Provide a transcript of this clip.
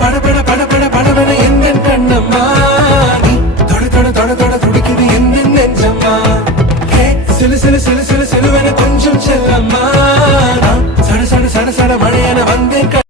படபட படபட படபட எந்த கண்ணம்மா நீ தொட தொட தொட தொட துடிக்குது எந்த நெஞ்சம்மா ஹே சிலு சிலு சிலு சிலு சிலுவென கொஞ்சம் செல்லம்மா சட சட சட சட மழையென வந்தேன்